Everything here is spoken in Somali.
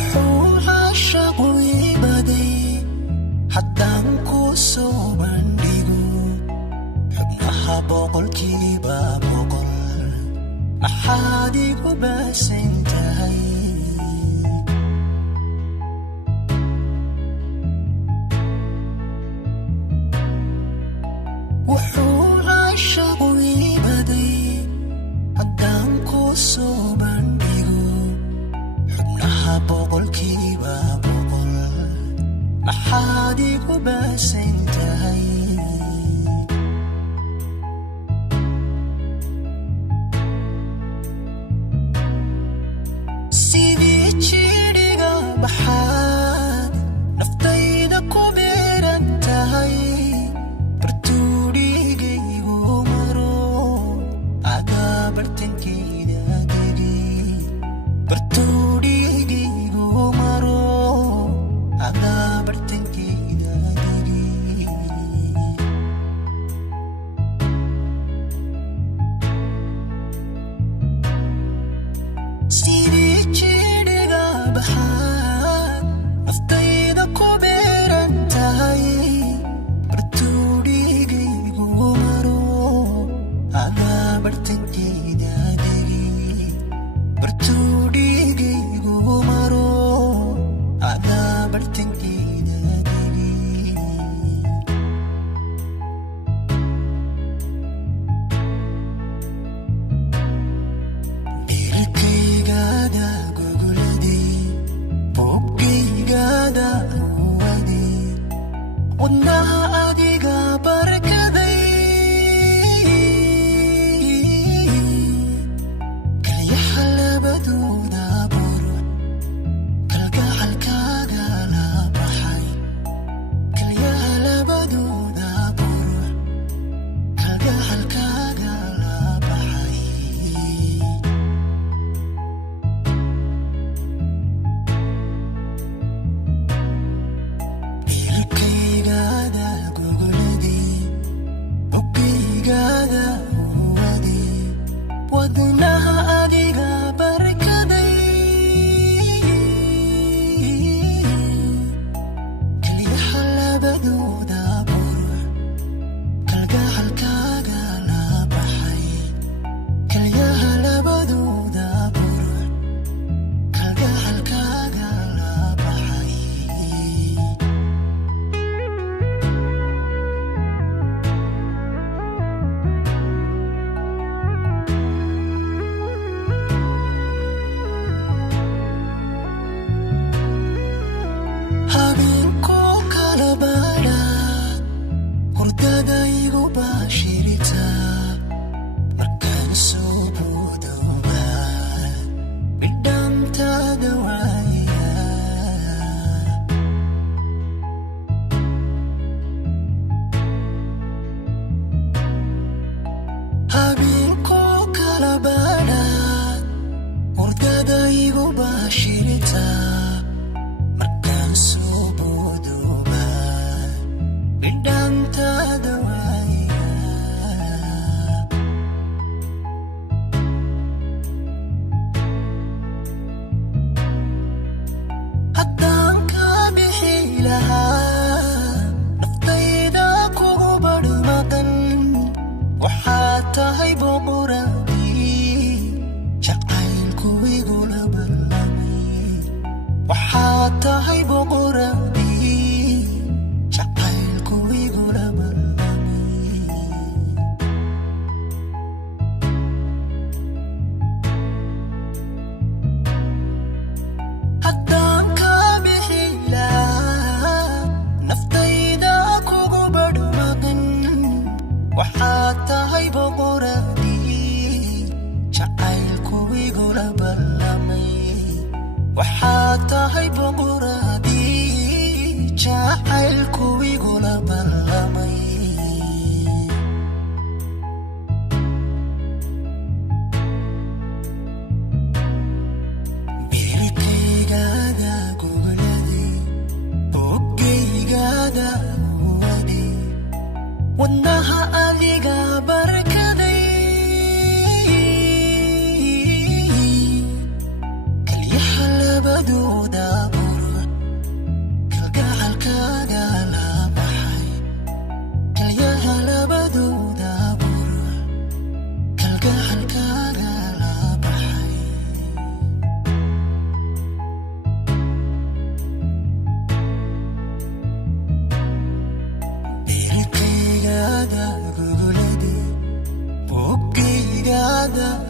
wuxuu caashaqu iibaday haddaan ku soo bandhigo xubnaha boqolkiiba boqol maxaad igu baasan tahay wuxuu caashaqu iibaday haddaan ku soo bandhigo xubnaha boqolkiiba boqol maxaad igu baasan tahay sidii jidhiga baxaad naftayda ku beeran tahay bartuudhigaygu maro adaa bartankeeda degi bartuudhigaygu maro adaa bartankeeda degi sidii jidhiga baxaad naftayda ku beeran tahay bartuudhigaygu maro adaa bartankeeda degi bartuudhigaygu maro adaa bartankeeda degi dherkaygaada gogoladii boggaygaada uwadii wadnaha adiga barkaday kalyaha labadooda buruc kalgacalkaaga la baxay kalyaha labadooda buruc kalgacalkaaga la baxay dherkaygaada gogoladii boggaygaada uwadii wadnaha adiga barkaday kalyaha labadooda buruc kalgacalkaaga la baxay kalyaha labadooda buruc kalgacalkaaga la baxay habeenkoo kala baadhaad hurdada igu baashirita markaan soo boodoobaad bidhaantaada waaya habeenkoo kala baadhaad hurdada igu baashirita markaan soo boodoobaad bidhaantaada waaya haddaan kaa bixi lahaa naftayda kugu badhmaqan waxaad tahay boqoradii jacaylku igula ballamay هذا